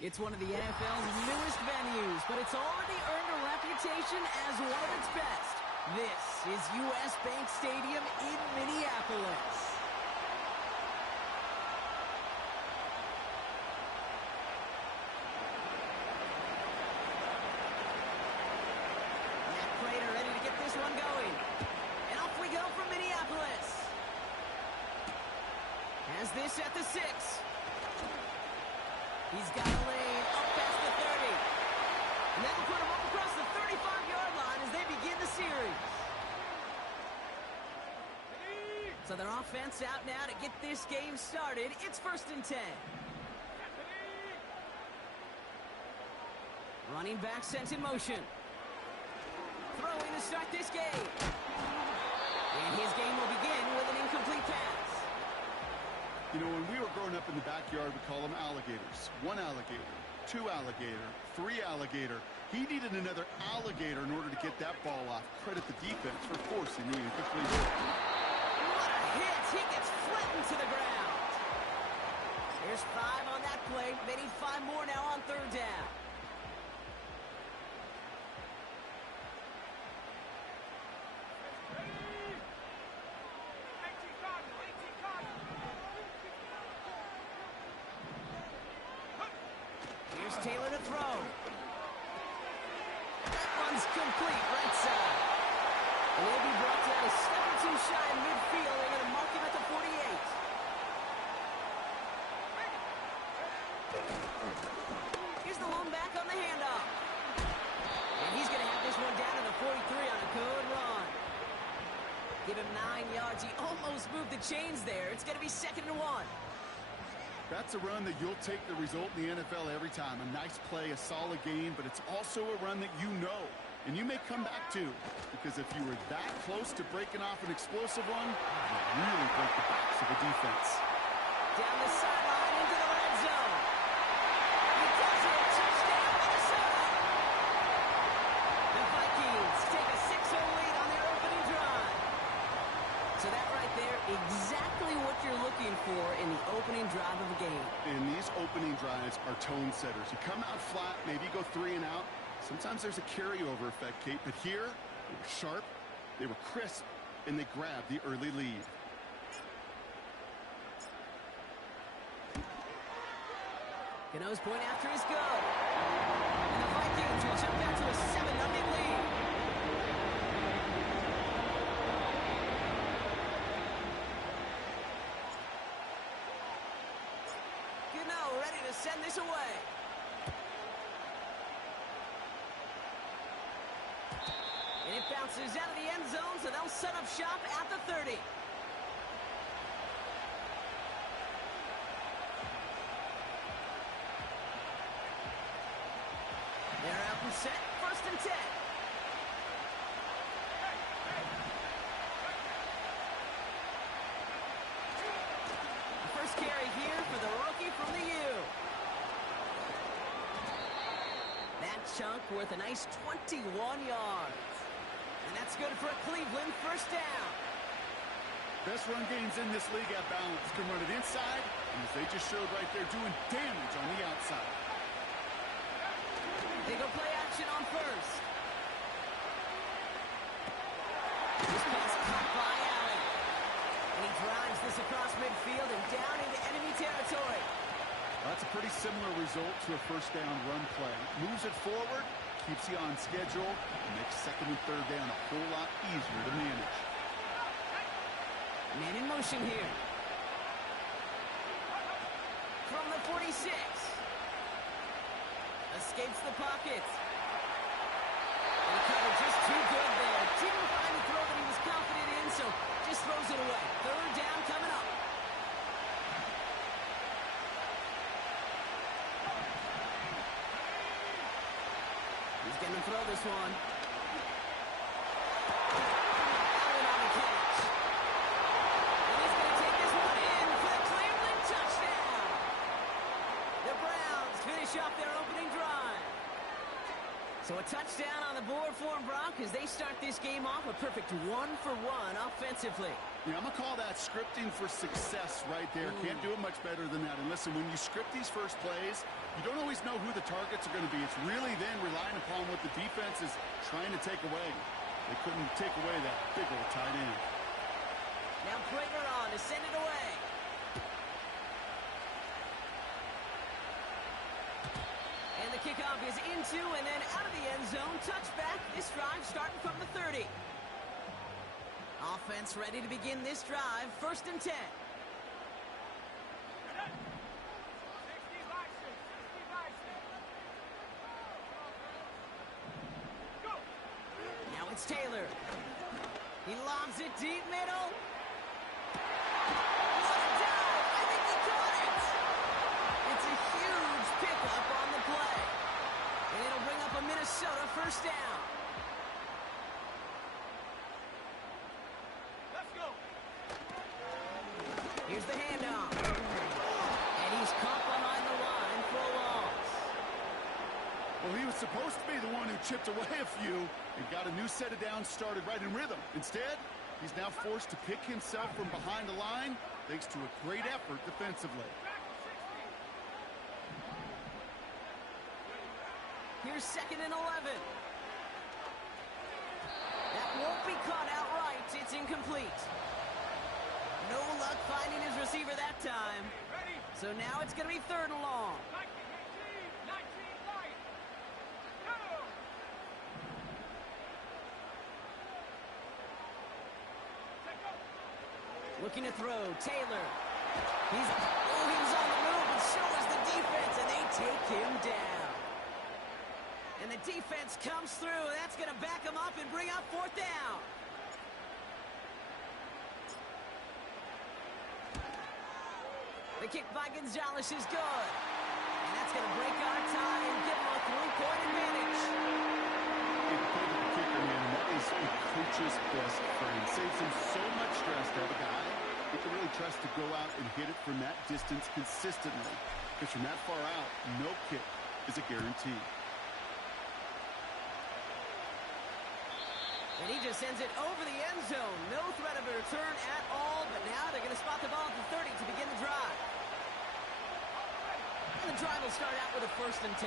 It's one of the NFL's newest venues, but it's already earned a reputation as one of its best. This is U.S. Bank Stadium in Minneapolis. Matt Prater ready to get this one going. And off we go from Minneapolis. Has this at the 6. He's got a lane up past the 30. And that'll put him up across the 35-yard line as they begin the series. So their offense out now to get this game started. It's 1st and 10. Running back sent in motion. Throwing to start this game. And his game will begin with an incomplete pass. You know, when we were growing up in the backyard, we call them alligators. 1 alligator, 2 alligator, 3 alligator. He needed another alligator in order to get that ball off. Credit the defense for forcing the incomplete. What a hit! He gets flattened to the ground. There's 5 on that play. They need 5 more now on 3rd down. Taylor to throw. That one's complete, right side. And he'll be brought down a step or 2 shy in midfield. They're going to mark him at the 48. Here's the lone back on the handoff. And he's going to have this one down to the 43 on a good run. Give him 9 yards. He almost moved the chains there. It's going to be 2nd and 1. That's a run that you'll take the result in the NFL every time. A nice play, a solid game, but it's also a run that you know. And you may come back to, because if you were that close to breaking off an explosive one, you really break the backs of the defense. Down the sideline into the red zone. He does it. Touchdown, Minnesota. The Vikings take a 6-0 lead on their opening drive. So that right there, exactly what you're looking for in the opening drive of a game. And these opening drives are tone setters. You come out flat, maybe you go 3 and out. Sometimes there's a carryover effect, Kate, but here, they were sharp, they were crisp, and they grabbed the early lead. Gano's point after is good. And the Vikings will jump out to a 7-0 lead. Ready to send this away. And it bounces out of the end zone, so they'll set up shop at the 30. They're out and set, 1st and 10. First carry here for the rookie from the U. That chunk worth a nice 21 yards. And that's good for a Cleveland 1st down. Best run games in this league at balance. Can run it inside, and as they just showed right there, doing damage on the outside. They go play action on 1st. This pass caught by Allen. And he drives this across midfield and down into enemy territory. That's a pretty similar result to a 1st down run play. Moves it forward, keeps you on schedule, and makes 2nd and 3rd down a whole lot easier to manage. Man in motion here. From the 46. Escapes the pocket. And the cover just too good there. Didn't find the throw that he was confident in, so just throws it away. 3rd down coming up. He's going to throw this one. Allen on the catch. And he's going to take this one in for the Cleveland touchdown. The Browns finish off their opening drive. So a touchdown on the board for them, Brock, as they start this game off a perfect 1-for-1 offensively. Yeah, I'm going to call that scripting for success right there. Can't do it much better than that. And listen, when you script these first plays, you don't always know who the targets are going to be. It's really then relying upon what the defense is trying to take away. They couldn't take away that big old tight end. Now Prater on to send it away. And the kickoff is into and then out of the end zone. Touchback. This drive starting from the 30. Offense ready to begin this drive. 1st and 10. Now it's Taylor. He lobs it deep middle. What a dive! I think he caught it! It's a huge pickup on the play. And it'll bring up a Minnesota 1st down. Here's the handoff. And he's caught behind the line for a loss. Well, he was supposed to be the one who chipped away a few and got a new set of downs started right in rhythm. Instead, he's now forced to pick himself from behind the line thanks to a great effort defensively. Here's 2nd and 11. That won't be caught outright. It's incomplete. No luck finding his receiver that time. So now it's going to be 3rd and long. Looking to throw. Taylor. He was on the move, and so is the defense, and they take him down. And the defense comes through. That's going to back him up and bring up 4th down. The kick by Gonzalez is good. And that's going to break our tie and give him a 3-point advantage. The kicker, man, that is a coach's best friend. Saves him so much stress to have a guy he can really trust to go out and hit it from that distance consistently. Because from that far out, no kick is a guarantee. And he just sends it over the end zone. No threat of a return at all, but now they're going to spot the ball at the 30 to begin the drive. And the drive will start out with a 1st and 10.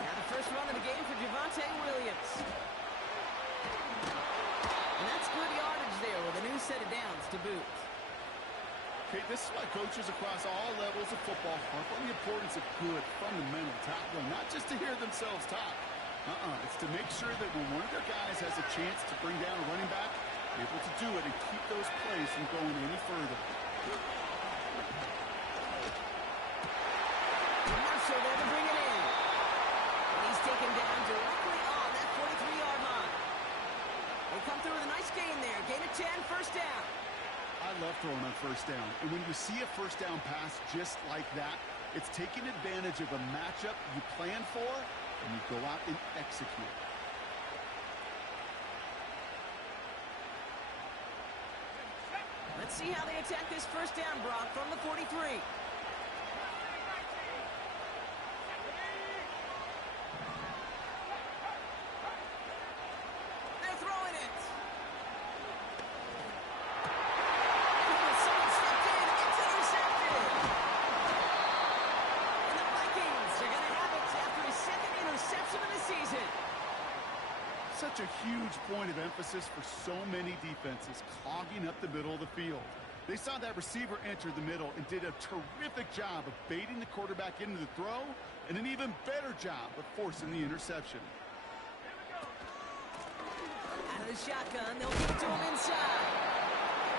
Now the first run of the game for Javonte Williams. And that's good yardage there with a new set of downs to boot. Okay, this is why coaches across all levels of football harp on the importance of good, fundamental tackling, not just to hear themselves talk. It's to make sure that when one of their guys has a chance to bring down a running back, they're able to do it and keep those plays from going any further. Marshall there to bring it in. And he's taken down directly on that 43-yard line. They come through with a nice gain there. Gain of 10, 1st down. I love throwing on 1st down. And when you see a 1st down pass just like that, it's taking advantage of a matchup you plan for, and you go out and execute. Let's see how they attack this 1st down, Brock, from the 43. They're throwing it. Someone stepped in. It's intercepted. And the Vikings are going to have it after his 2nd interception of the season. Such a huge point of emphasis for so many defenses, clogging up the middle of the field. They saw that receiver enter the middle and did a terrific job of baiting the quarterback into the throw, and an even better job of forcing the interception. Out of the shotgun, they'll give it to him inside.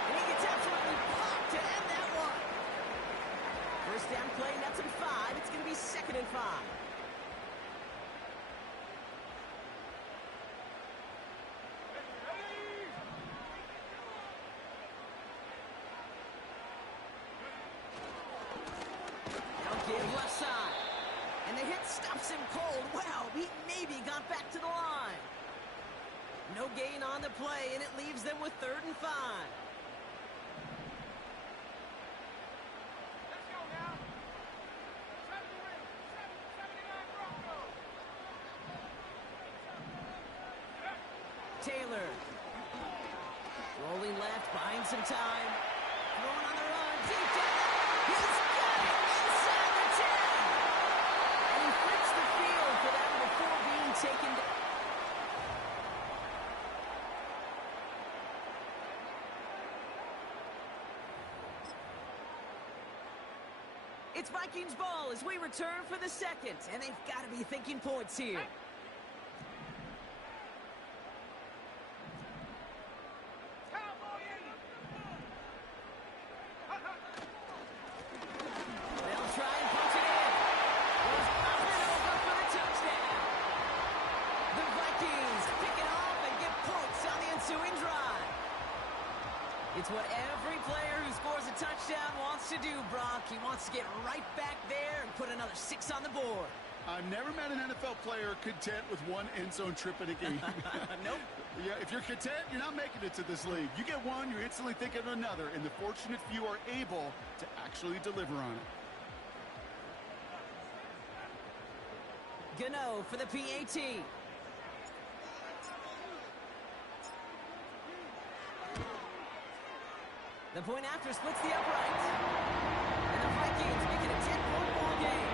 And he gets absolutely popped to end that one. 1st down play, that's in 5. It's going to be 2nd and 5. Left side. And the hit stops him cold. Wow, he maybe got back to the line. No gain on the play, and it leaves them with 3rd and 5. Let's go now. 79 Broncos. Taylor. Rolling left, buying some time. Throwing on the run, deep down. He's got it inside the 10. And he flips the field for that before being taken down. It's Vikings ball as we return for the 2nd, and they've got to be thinking points here. They'll try and punch it in. Goes up and over for the touchdown. The Vikings pick it off and get points on the ensuing drive. It's what every player who scores a touchdown wants to do, Brock. He wants to get right back there and put another 6 on the board. I've never met an NFL player content with one end zone trip in a game. Nope. Yeah, if you're content, you're not making it to this league. You get one, you're instantly thinking of another, and the fortunate few are able to actually deliver on it. Gano for the PAT. The point after splits the uprights. And the Vikings make it a 10-point ball game.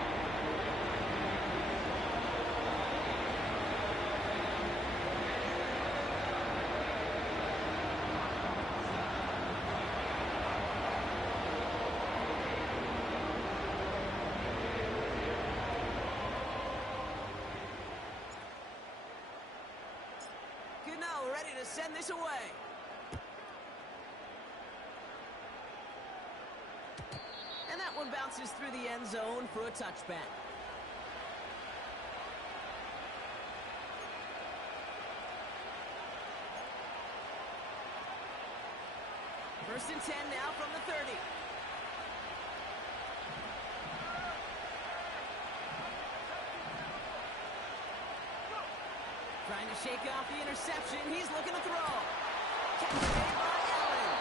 Gano ready to send this away. And that one bounces through the end zone for a touchback. First and 10 now from the 30. Trying to shake off the interception. He's looking to throw. Catch made by Allen.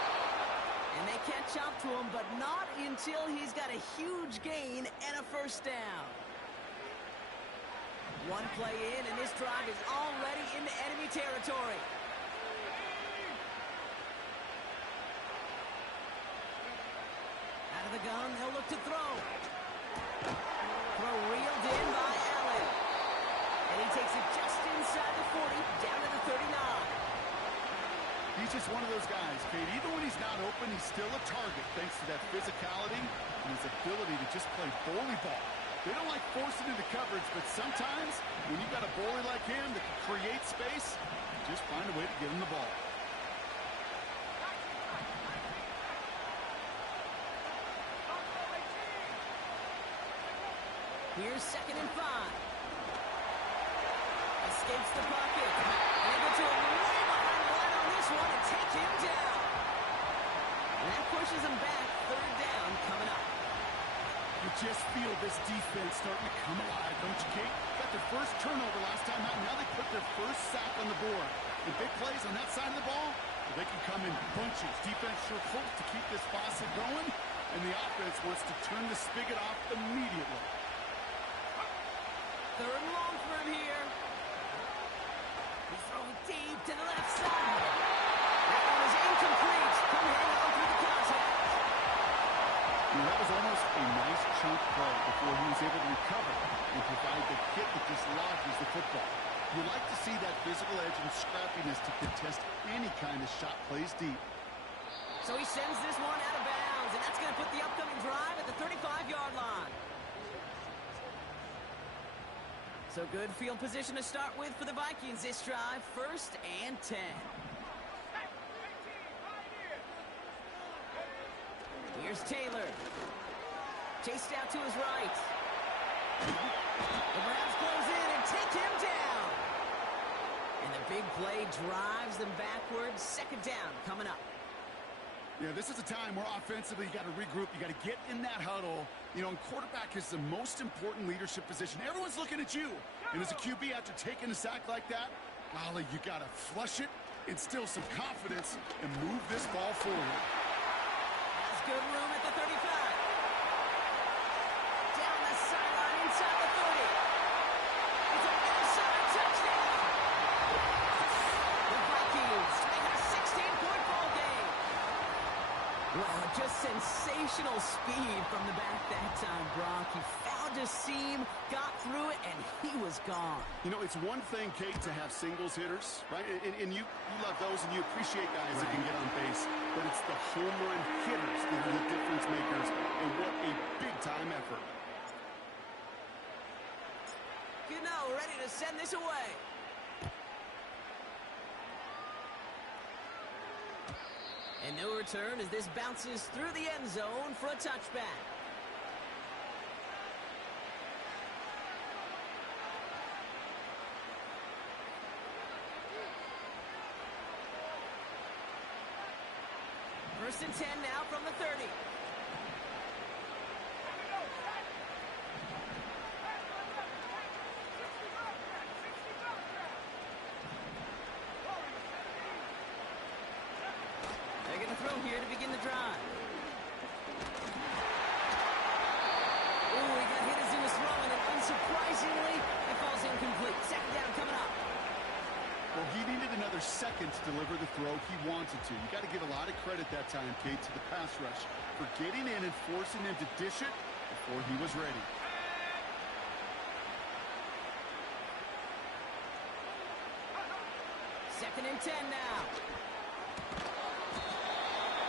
And they can't jump to him, but not until he's got a huge gain and a first down. One play in, and this drive is already into enemy territory. Out of the gun, they'll look to throw. Throw reeled in by Allen. And he takes it just inside the 40, down to the 39. He's just one of those guys, Kate. Even when he's not open, he's still a target thanks to that physicality and his ability to just play bully ball. They don't like forcing into coverage, but sometimes when you've got a bully like him that can create space, just find a way to get him the ball. Here's 2nd and 5. Escapes the pocket. Able to way behind the line on this one and take him down. And that pushes him back. 3rd down coming up. You just feel this defense starting to come alive, don't you, Kate? Got their first turnover last time out. Now they put their first sack on the board. The big plays on that side of the ball, they can come in bunches. Defense sure hopes to keep this faucet going, and the offense wants to turn the spigot off immediately. 3rd and long for him here. He's throwing deep to the left side. That one is incomplete. Come hang on through the contact. That was almost a nice chunk play before he was able to recover and provide the hit that dislodges the football. You like to see that physical edge and scrappiness to contest any kind of shot plays deep. So he sends this one out of bounds, and that's going to put the upcoming drive at the 35-yard line. So good field position to start with for the Vikings this drive. 1st and 10. Here's Taylor. Chased out to his right. The Browns close in and take him down. And the big play drives them backwards. 2nd down coming up. Yeah, this is a time where offensively you got to regroup. You got to get in that huddle. You know, and quarterback is the most important leadership position. Everyone's looking at you. And as a QB, after taking a sack like that, Ollie, you got to flush it, instill some confidence, and move this ball forward. Has good room at the 35. Down the sideline inside the 30. It's a Minnesota touchdown. The Vikings make it a 16-point ball game. Wow, just sensational speed from the back that time, Brock. He found a seam, got through it, and he was gone. You know, it's one thing, Kate, to have singles hitters, right? And you love those, and you appreciate guys that can get on base. But it's the home run hitters that are the difference makers, and what a big-time effort. Ready to send this away. And no return as this bounces through the end zone for a touchback. First and 10 now from the 30. They're going to throw here to begin the drive. Ooh, he got hit as he was throwing, and unsurprisingly, it falls incomplete. Second down coming up. Well, he needed another second to deliver the throw he wanted to. You got to give a lot of credit that time, Kate, to the pass rush for getting in and forcing him to dish it before he was ready. Second and 10 now.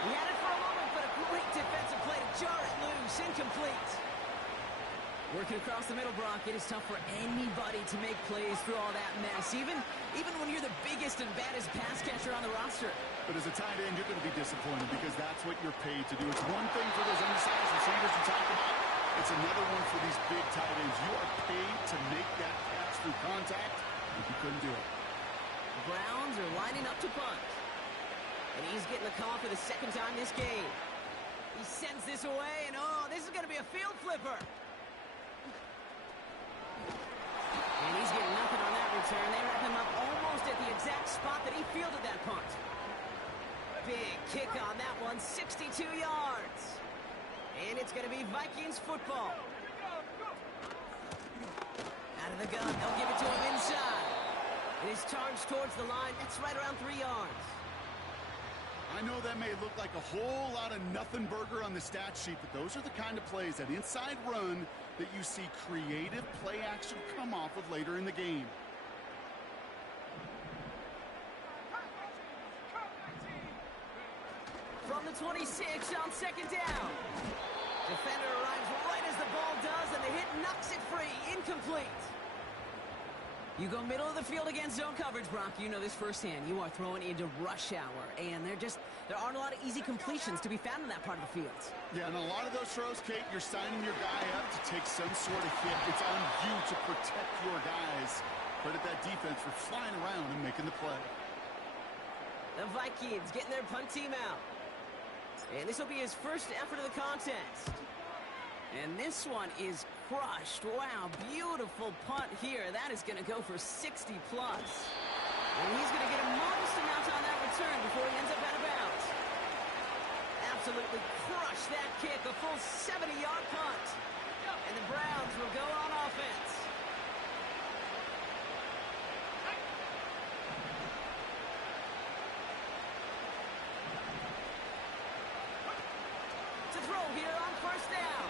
He had it for a moment, but a great defensive play to jar it loose. Incomplete. Working across the middle, Brock, it is tough for anybody to make plays through all that mess, even when you're the biggest and baddest pass catcher on the roster. But as a tight end, you're going to be disappointed because that's what you're paid to do. It's one thing for those undersized receivers you talk about. It's another one for these big tight ends. You are paid to make that catch through contact, and you couldn't do it. The Browns are lining up to punt. And he's getting the call for the second time this game. He sends this away, and oh, this is going to be a field flipper. And he's getting nothing on that return. They wrap him up almost at the exact spot that he fielded that punt. Big kick on that one, 62 yards. And it's going to be Vikings football. Out of the gun, they'll give it to him inside. It is charged towards the line. That's right around 3 yards. I know that may look like a whole lot of nothing burger on the stat sheet, but those are the kind of plays, that inside run, that you see creative play action come off of later in the game. From the 26 on second down. Defender arrives right as the ball does, and the hit knocks it free. Incomplete. You go middle of the field against zone coverage, Brock. You know this firsthand. You are throwing into rush hour, and there aren't a lot of easy completions to be found in that part of the field. Yeah, and a lot of those throws, Kate, you're signing your guy up to take some sort of hit. It's on you to protect your guys. Credit that defense for flying around and making the play. The Vikings getting their punt team out. And this will be his first effort of the contest. And this one is crushed. Wow, beautiful punt here. That is going to go for 60+. And he's going to get a modest amount on that return before he ends up out of bounds. Absolutely crushed that kick. A full 70-yard punt. And the Browns will go on offense. To throw here on first down.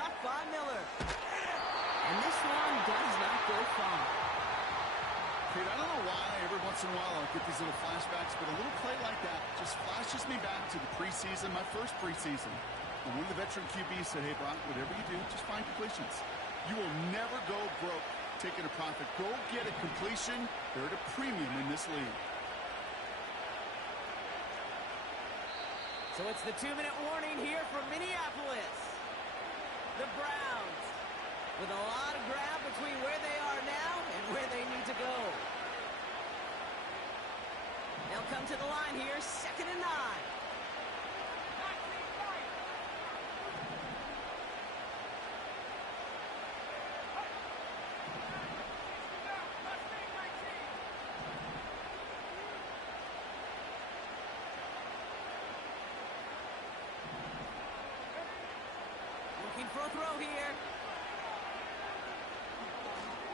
Cut by Miller. And this one does not go far. Kate, I don't know why every once in a while I'll get these little flashbacks, but a little play like that just flashes me back to the preseason, my first preseason. And one of the veteran QBs said, hey, Brock, whatever you do, just find completions. You will never go broke taking a profit. Go get a completion. They're at a premium in this league. So it's the 2-minute warning here from Minneapolis. The Browns with a lot of ground between where they are now and where they need to go. They'll come to the line here, 2nd and 9. for a throw here.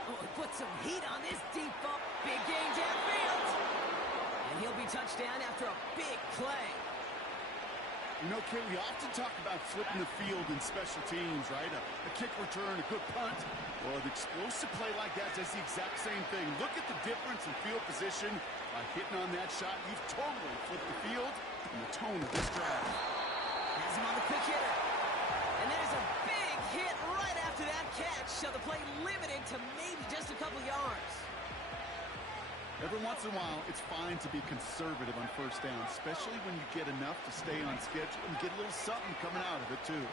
Oh, he put some heat on this deep ball. Big gain downfield. And he'll be touchdown after a big play. You know, Kate, we often talk about flipping the field in special teams, right? A kick return, a good punt. Well, an explosive play like that does the exact same thing. Look at the difference in field position. By hitting on that shot, you've totally flipped the field and the tone of this drive. Has him on the quick hitter. And there's a big hit right after that catch, so the play limited to maybe just a couple yards. Every once in a while, it's fine to be conservative on first down, especially when you get enough to stay on schedule and get a little something coming out of it, too.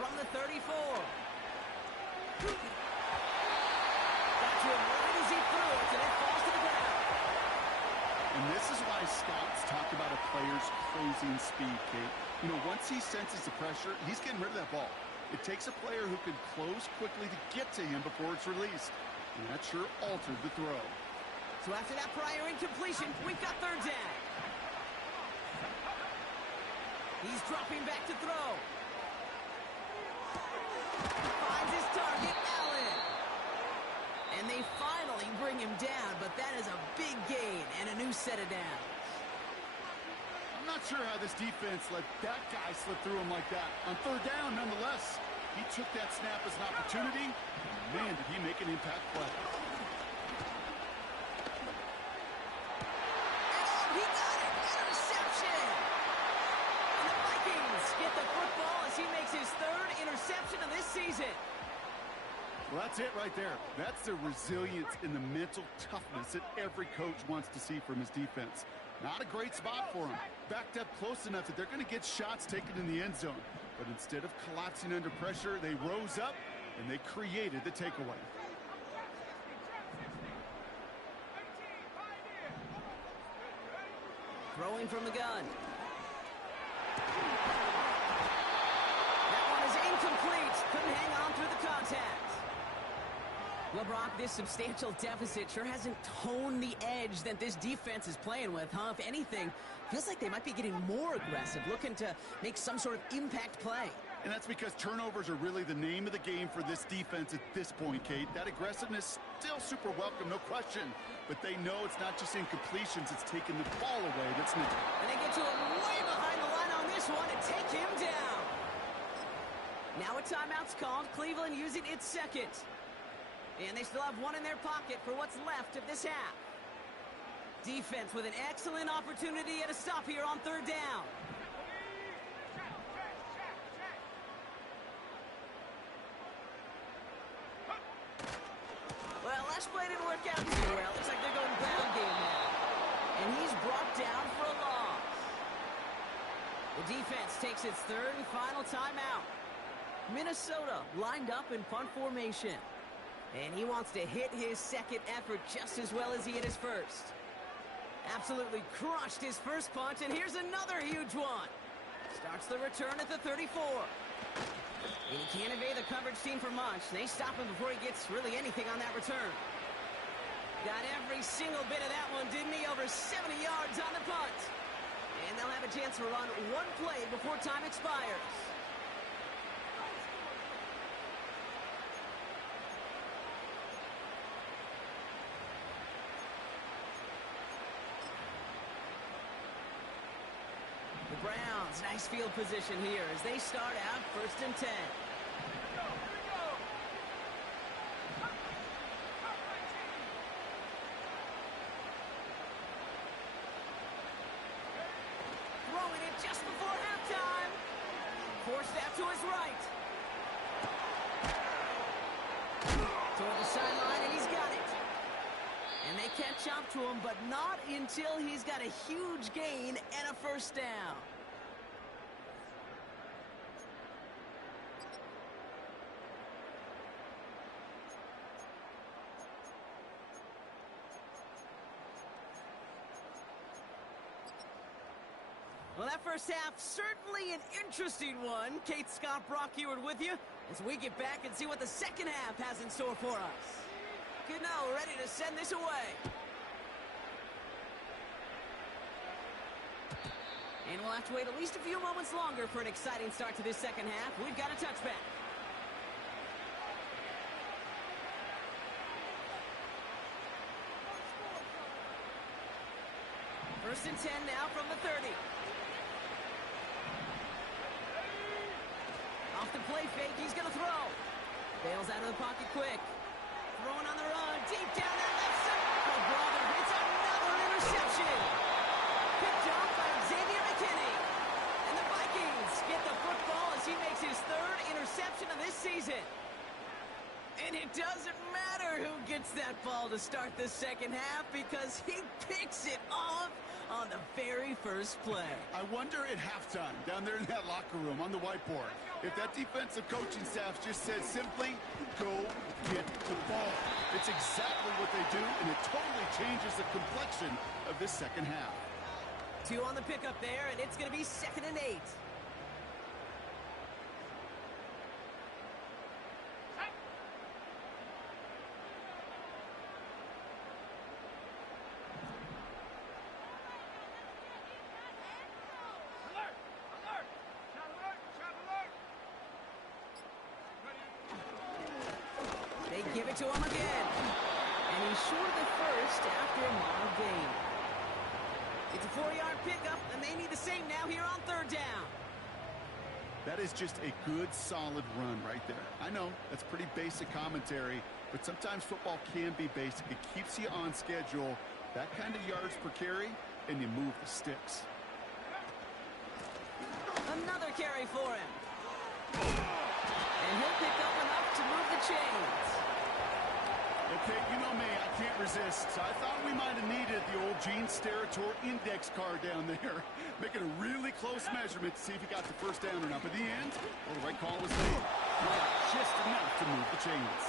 From the 34. Got to him right as he threw it, and it falls to the ground. And this is why scouts talk about a player's closing speed, Kate. You know, once he senses the pressure, he's getting rid of that ball. It takes a player who can close quickly to get to him before it's released. And that sure altered the throw. So after that prior incompletion, we've got third down. He's dropping back to throw. He finds his target, Allen. And they finally bring him down, but that is a big gain and a new set of downs. I'm not sure how this defense let that guy slip through him like that. On third down, nonetheless, he took that snap as an opportunity. Man, did he make an impact play. He got it! Interception! And the Vikings get the football as he makes his third interception of this season. Well, that's it right there. That's the resilience and the mental toughness that every coach wants to see from his defense. Not a great spot for him. Backed up close enough that they're going to get shots taken in the end zone. But instead of collapsing under pressure, they rose up and they created the takeaway. Throwing from the gun. That one is incomplete. Couldn't hang on through the contact. Well, Brock, this substantial deficit sure hasn't toned the edge that this defense is playing with, huh? If anything, feels like they might be getting more aggressive, looking to make some sort of impact play. And that's because turnovers are really the name of the game for this defense at this point, Kate. That aggressiveness still super welcome, no question. But they know it's not just incompletions, it's taking the ball away that's new. And they get to him way behind the line on this one and take him down. Now a timeout's called. Cleveland using its second. And they still have one in their pocket for what's left of this half. Defense with an excellent opportunity at a stop here on third down. Well, last play didn't work out too well. Looks like they're going ground game now. And he's brought down for a loss. The defense takes its third and final timeout. Minnesota lined up in punt formation. And he wants to hit his second effort just as well as he hit his first. Absolutely crushed his first punt, and here's another huge one. Starts the return at the 34. And he can't evade the coverage team for much. They stop him before he gets really anything on that return. Got every single bit of that one, didn't he? Over 70 yards on the punt. And they'll have a chance to run one play before time expires. The Browns, nice field position here as they start out 1st and 10. Throwing it just before halftime. Forced out to his right. Toward the sideline, and he's got it. And they catch up to him, but not until he's got a huge gain and a first down. Well, that first half, certainly an interesting one. Kate, Scott, Brock Heward with you as we get back and see what the second half has in store for us. Cano ready to send this away. And We'll have to wait at least a few moments longer for an exciting start to this second half. We've got a touchback. First and 10 now from the 30. Off the play fake, he's going to throw. Bails out of the pocket quick. Throwing on the run, deep down that left side. Oh, brother, it's another interception. Picked off by Xavier McKinney. And the Vikings get the football as he makes his third interception of this season. And it doesn't matter who gets that ball to start the second half because he picks it off on the very first play. I wonder at halftime, down there in that locker room on the whiteboard, if that defensive coaching staff just said simply, go get the ball. It's exactly what they do, and it totally changes the complexion of this second half. 2 on the pickup there, and it's going to be 2nd and 8. They give it to him again. And he's short of the first after a mild gain. It's a 4-yard pickup, and they need the same now here on 3rd down. That is just a good, solid run right there. I know, that's pretty basic commentary, but sometimes football can be basic. It keeps you on schedule, that kind of yards per carry, and you move the sticks. Another carry for him. And he'll pick up enough to move the chains. Okay, you know me, I can't resist. I thought we might have needed the old Gene Steratore index card down there. Making a really close measurement to see if he got the first down or not. But in the end, well, the right call was made. Well, just enough to move the chains.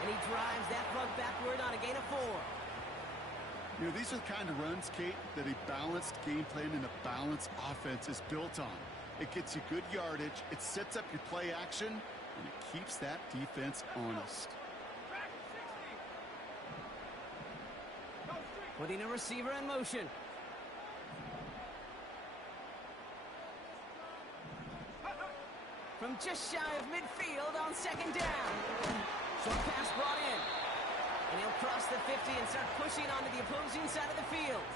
And he drives that rug backward on a gain of 4. You know, these are the kind of runs, Kate, that a balanced game plan and a balanced offense is built on. It gets you good yardage, it sets up your play action, and it keeps that defense honest. Putting a receiver in motion. From just shy of midfield on 2nd down. Short pass brought in. And he'll cross the 50 and start pushing onto the opposing side of the field.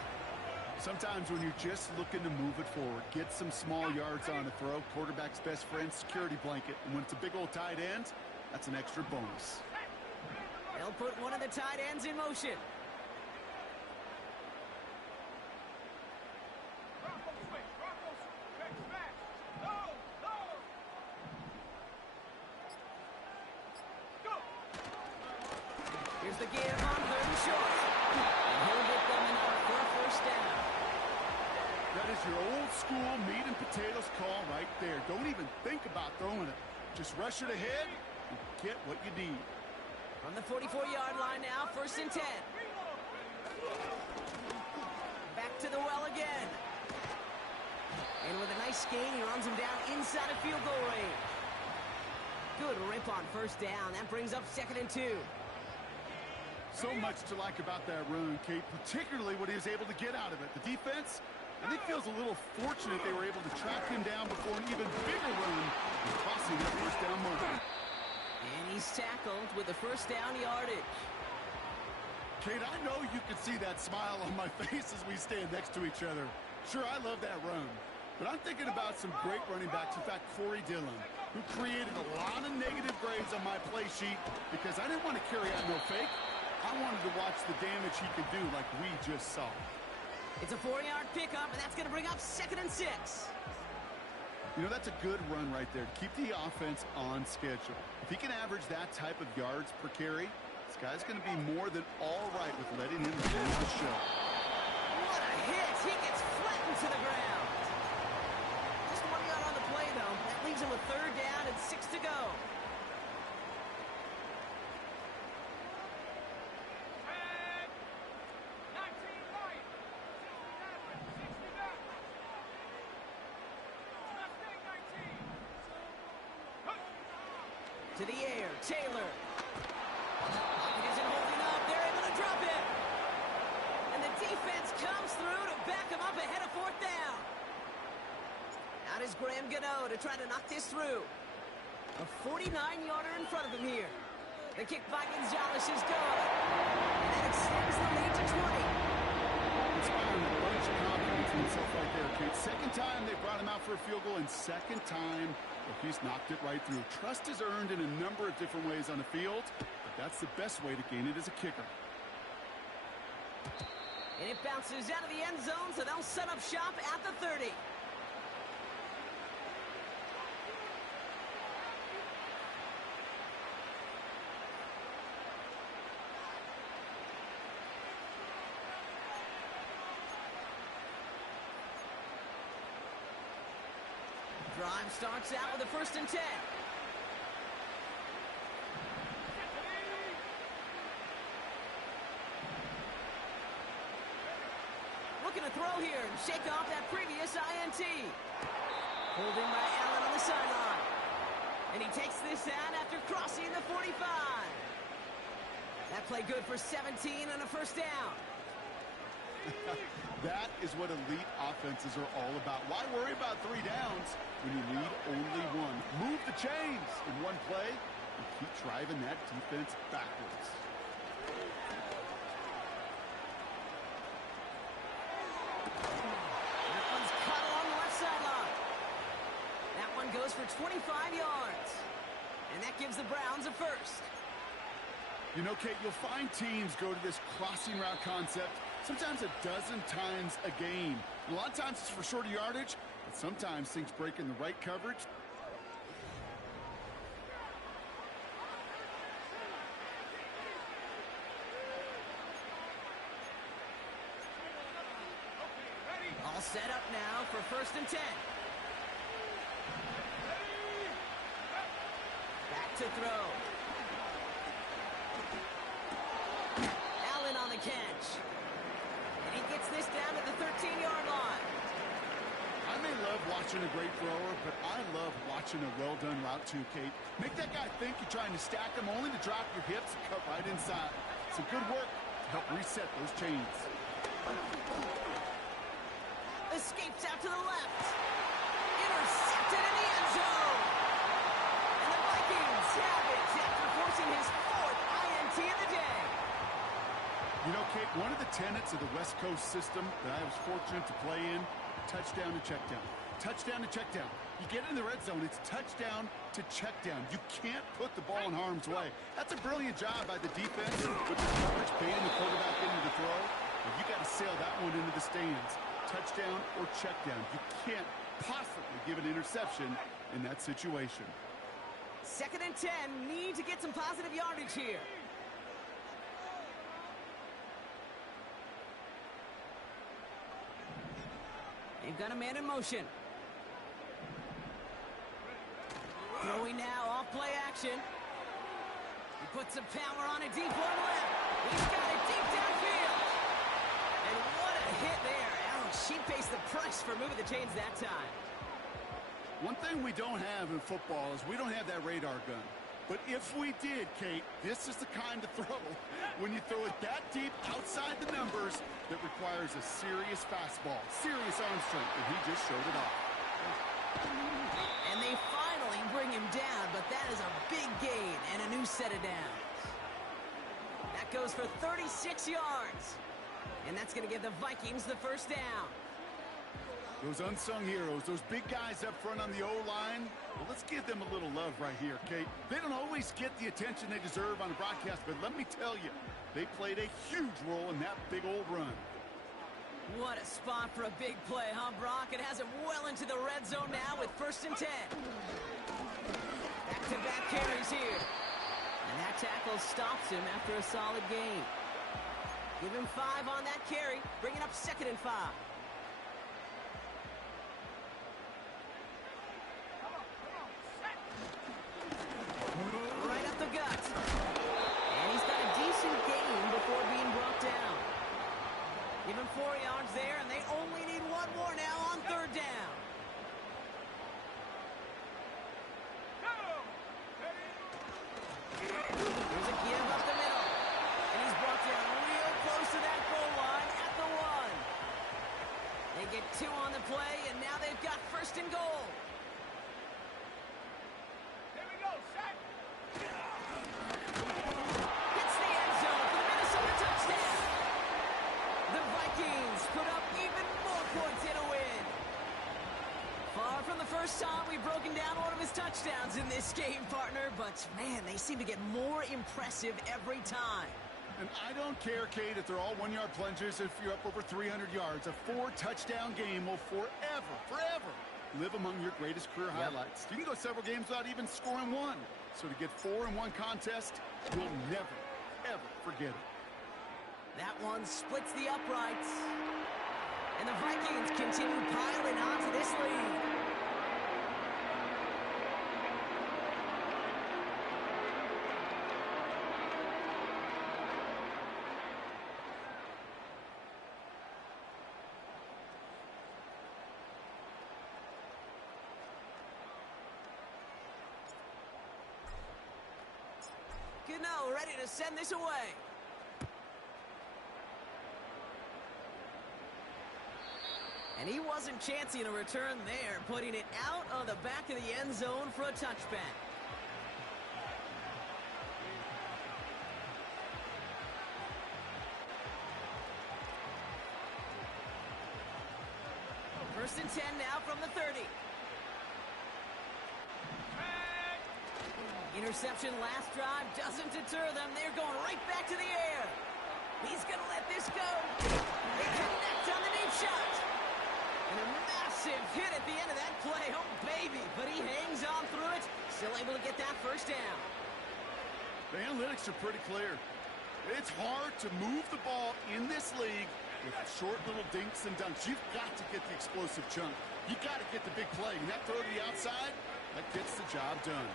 Sometimes when you're just looking to move it forward, get some small yards on a throw, quarterback's best friend, security blanket. And when it's a big old tight end, that's an extra bonus. They'll put one of the tight ends in motion. Here's the give on 3rd and short. And he'll get them enough for a first down. That is your old school meat and potatoes call right there. Don't even think about throwing it. Just rush it ahead and get what you need. From the 44-yard line now, 1st and 10. Back to the well again. And with a nice gain, he runs him down inside of field goal range. Good rip on 1st down. That brings up 2nd and 2. So much to like about that run, Kate, particularly what he was able to get out of it. The defense, I think, feels a little fortunate they were able to track him down before an even bigger run, crossing that 1st down moment. And he's tackled with the 1st down yardage. Kate, I know you can see that smile on my face as we stand next to each other. Sure, I love that run. But I'm thinking about some great running backs. In fact, Corey Dillon, who created a lot of negative grades on my play sheet because I didn't want to carry out no fake. I wanted to watch the damage he could do like we just saw. It's a 4-yard pickup, and that's going to bring up 2nd and 6. You know, that's a good run right there to keep the offense on schedule. If he can average that type of yards per carry, this guy's going to be more than all right with letting him do the show. What a hit! He gets flattened to the ground. Just 1 yard on the play, though. That leaves him with 3rd down and 6 to go. To the air, Taylor. Pocket isn't holding up. They're able to drop it. And the defense comes through to back him up ahead of 4th down. Out is Graham Gano to try to knock this through. A 49-yarder in front of him here. The kick by Gonzalez is good. And that extends the lead to 20. Inspiring a bunch of confidence in himself right there, Kate. Second time they brought him out for a field goal, and second time, look, he's knocked it right through. Trust is earned in a number of different ways on the field, but that's the best way to gain it as a kicker. And it bounces out of the end zone, so they'll set up shop at the 30. Drive starts out with a 1st and 10. Looking to throw here and shake off that previous INT. Holding by Allen on the sideline. And he takes this out after crossing the 45. That play good for 17 and a 1st down. That is what elite offenses are all about. Why worry about 3 downs when you need only 1? Move the chains in one play and keep driving that defense backwards. That one's cut along the left sideline. That one goes for 25 yards. And that gives the Browns a 1st. You know, Kate, you'll find teams go to this crossing route concept sometimes a dozen times a game. A lot of times it's for shorter yardage, but sometimes things break in the right coverage. All set up now for 1st and 10. Back to throw. Allen on the catch. And he gets this down to the 13-yard line. I may love watching a great thrower, but I love watching a well-done route too, Kate. Make that guy think you're trying to stack him only to drop your hips and cut right inside. Some good work to help reset those chains. Escapes out to the left. Intercepted in the end zone. And the Vikings have it after forcing his 4th INT of the day. You know, Kate, one of the tenets of the West Coast system that I was fortunate to play in, touchdown to check down. Touchdown to check down. You get in the red zone, it's touchdown to check down. You can't put the ball in harm's way. That's a brilliant job by the defense with the coverage baiting the quarterback into the throw. And you got to sail that one into the stands. Touchdown or check down. You can't possibly give an interception in that situation. 2nd and 10. Need to get some positive yardage here. They've got a man in motion. Throwing now, off play action. He puts some power on a deep one left. He's got it deep downfield. And what a hit there. Ouch, she pays the price for moving the chains that time. One thing we don't have in football is we don't have that radar gun. But if we did, Kate, this is the kind of throw when you throw it that deep outside the numbers that requires a serious fastball, serious arm strength, and he just showed it off. And they finally bring him down, but that is a big gain and a new set of downs. That goes for 36 yards. And that's going to give the Vikings the 1st down. Those unsung heroes, those big guys up front on the O-line, well, let's give them a little love right here, Kate. They don't always get the attention they deserve on the broadcast, but let me tell you, they played a huge role in that big old run. What a spot for a big play, huh, Brock? It has him well into the red zone now with 1st and 10. Back-to-back carries here. And that tackle stops him after a solid gain. Give him 5 on that carry, bringing up 2nd and 5. Right up the gut. And he's got a decent gain before being brought down. Give him 4 yards there, and they only need 1 more now on 3rd down. There's a give up the middle. And he's brought down real close to that goal line at the 1. They get 2 on the play, and now they've got 1st first and goal. Here we go, set. Hits the end zone for the Minnesota touchdown. The Vikings put up even more points in a win. Far from the first time we've broken down one of his touchdowns in this game, partner, but man, they seem to get more impressive every time. And I don't care, Kate, if they're all one-yard plungers if you're up over 300 yards. A 4-touchdown game will forever live among your greatest career highlights. You can go several games without even scoring one. So to get 4 in one contest, you'll never, ever forget it. That one splits the uprights. And the Vikings continue piling onto this lead. Gano ready to send this away. And he wasn't chancing a return there, putting it out of the back of the end zone for a touchback. First and 10 now from the 30. Interception last drive doesn't deter them. They're going right back to the air. He's going to let this go. They connect on the deep shot. And a massive hit at the end of that play. Oh, baby. But he hangs on through it. Still able to get that first down. The analytics are pretty clear. It's hard to move the ball in this league with short little dinks and dunks. You've got to get the explosive chunk. You've got to get the big play. And that throw to the outside, that gets the job done.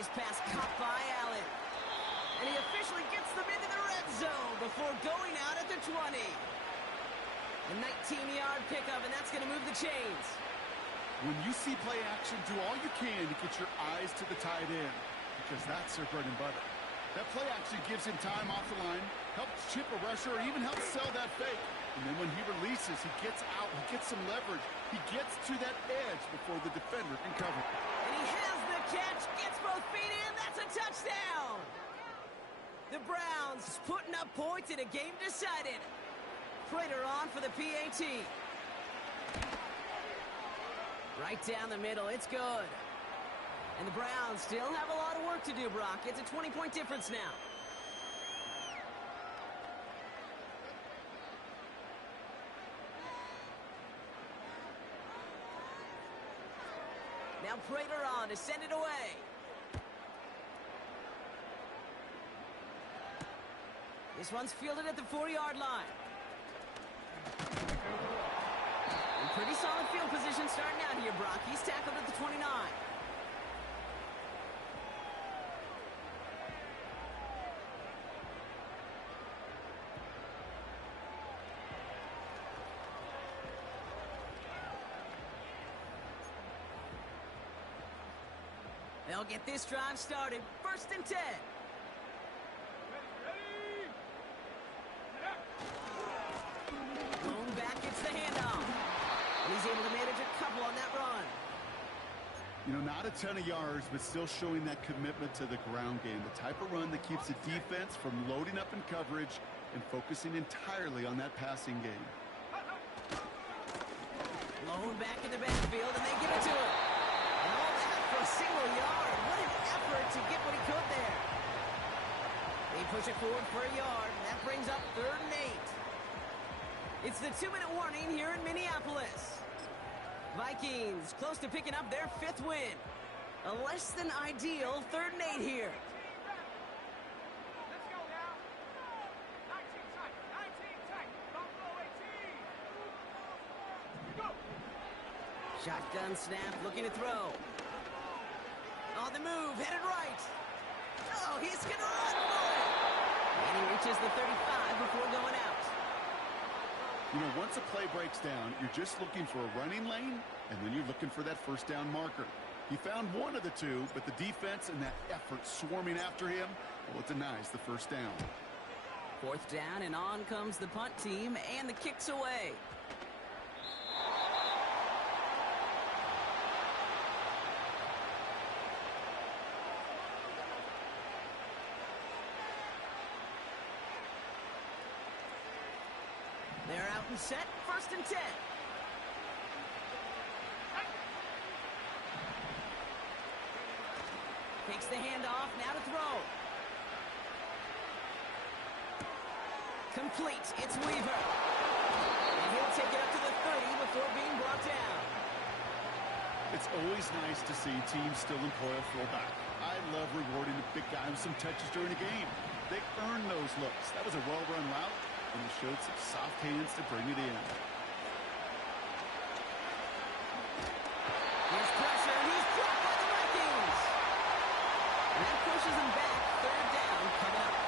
His pass caught by Allen. And he officially gets them into the red zone before going out at the 20. A 19-yard pickup, and that's going to move the chains. When you see play action, do all you can to get your eyes to the tight end, because that's their bread and butter. That play action gives him time off the line, helps chip a rusher, or even helps sell that fake. And then when he releases, he gets out, he gets some leverage. He gets to that edge before the defender can cover. And he has the catch, gets both feet in, that's a touchdown! The Browns putting up points in a game decided. Prater on for the PAT. Right down the middle, it's good. And the Browns still have a lot of work to do, Brock. It's a 20-point difference now. Now Prater on to send it away. This one's fielded at the 4-yard line. And pretty solid field position starting out here, Brock. He's tackled at the 29. They'll get this drive started. First and 10. Blown back, gets the handoff. And he's able to manage a couple on that run. You know, not a ton of yards, but still showing that commitment to the ground game. The type of run that keeps the defense from loading up in coverage and focusing entirely on that passing game. Blown back in the backfield, and they give it to him. And all that for a single yard. What an effort to get what he could there. They push it forward for a yard, and that brings up 3rd and 8. It's the 2-minute warning here in Minneapolis. Vikings close to picking up their 5th win. A less than ideal 3rd and 8 here. Let's go now. 19 seconds. Buffalo 18. Go. Shotgun snap, looking to throw. On the move, headed right. Oh, he's going to run for it. And he reaches the 35 before going out. You know, once a play breaks down, you're just looking for a running lane, and then you're looking for that first down marker. He found one of the two, but the defense and that effort swarming after him, well, it denies the first down. Fourth down, and on comes the punt team, and the kick's away. They're out and set, 1st and 10. Takes the handoff, now to throw. Complete, it's Weaver. And he'll take it up to the 30 before being brought down. It's always nice to see teams still employ a fullback. I love rewarding the big guy with some touches during a game. They earn those looks. That was a well-run route, and he showed some soft hands to bring it in. There's pressure, and he's dropped by the Vikings. And that pushes him back, 3rd down, coming up.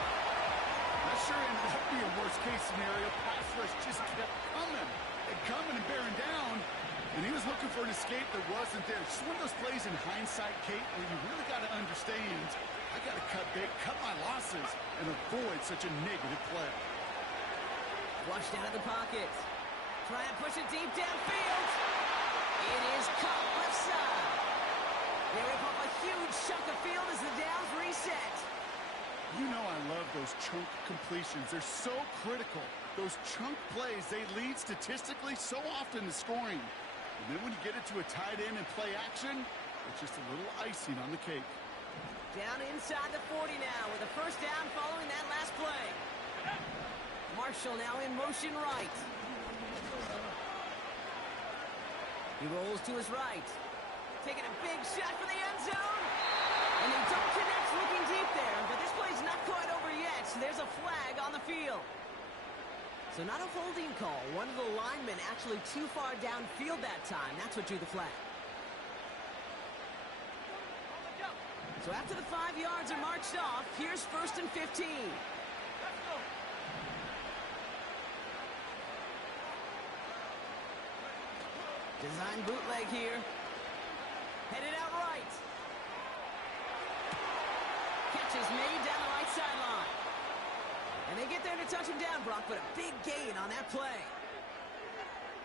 Not sure it ended up being a worst-case scenario. Pass rush just kept coming and coming and bearing down. And he was looking for an escape that wasn't there. Just one of those plays in hindsight, Kate, where you really got to understand, I got to cut big, cut my losses, and avoid such a negative play. Flushed out of the pocket. Try and push it deep downfield. It is caught left side. They rip off a huge chunk of field as the downs reset. You know I love those chunk completions. They're so critical. Those chunk plays, they lead statistically so often to scoring. And then when you get it to a tight end and play action, it's just a little icing on the cake. Down inside the 40 now with a 1st down following that last play. Marshall now in motion right. He rolls to his right. Taking a big shot for the end zone. And they don't connect looking deep there, but this play's not quite over yet. There's a flag on the field. So not a holding call. One of the linemen actually too far downfield that time. That's what drew the flag. So after the 5 yards are marched off, here's 1st and 15. Design bootleg here. Headed out right. Catch is made down the right sideline. And they get there to touch him down, Brock, but a big gain on that play.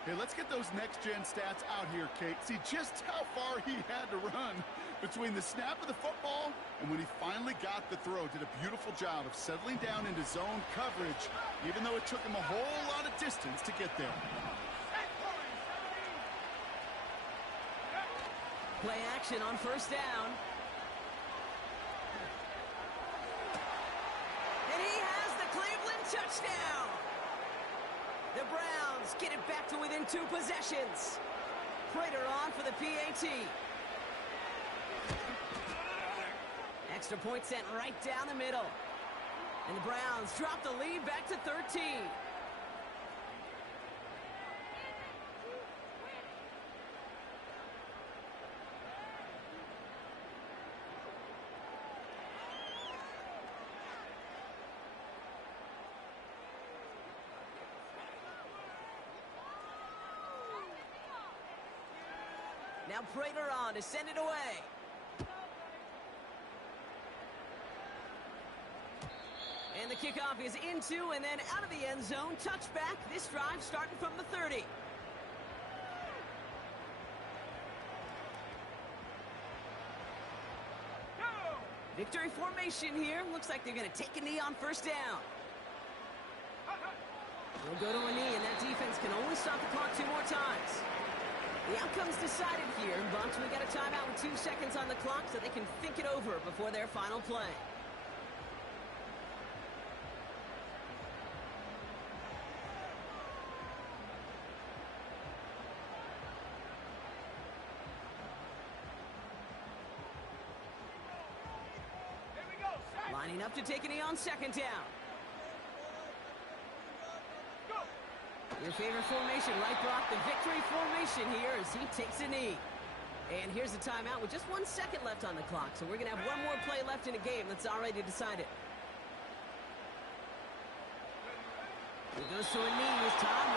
Hey, let's get those next-gen stats out here, Kate. See just how far he had to run between the snap of the football and when he finally got the throw. Did a beautiful job of settling down into zone coverage, even though it took him a whole lot of distance to get there. Play action on 1st down. And he has the Cleveland touchdown. The Browns get it back to within 2 possessions. Prater on for the PAT. Extra point sent right down the middle. And the Browns drop the lead back to 13. Now Prater on to send it away. And the kickoff is into and then out of the end zone. Touchback. This drive starting from the 30. Victory formation here. Looks like they're going to take a knee on 1st down. They'll go to a knee, and that defense can only stop the clock 2 more times. The outcome's decided here, but we got a timeout with 2 seconds on the clock so they can think it over before their final play. Lining up to take a knee on 2nd down. Your favorite formation, right, Brock? The victory formation here as he takes a knee. And here's the timeout with just 1 second left on the clock. So we're going to have one more play left in a game that's already decided. He goes to a knee as Todd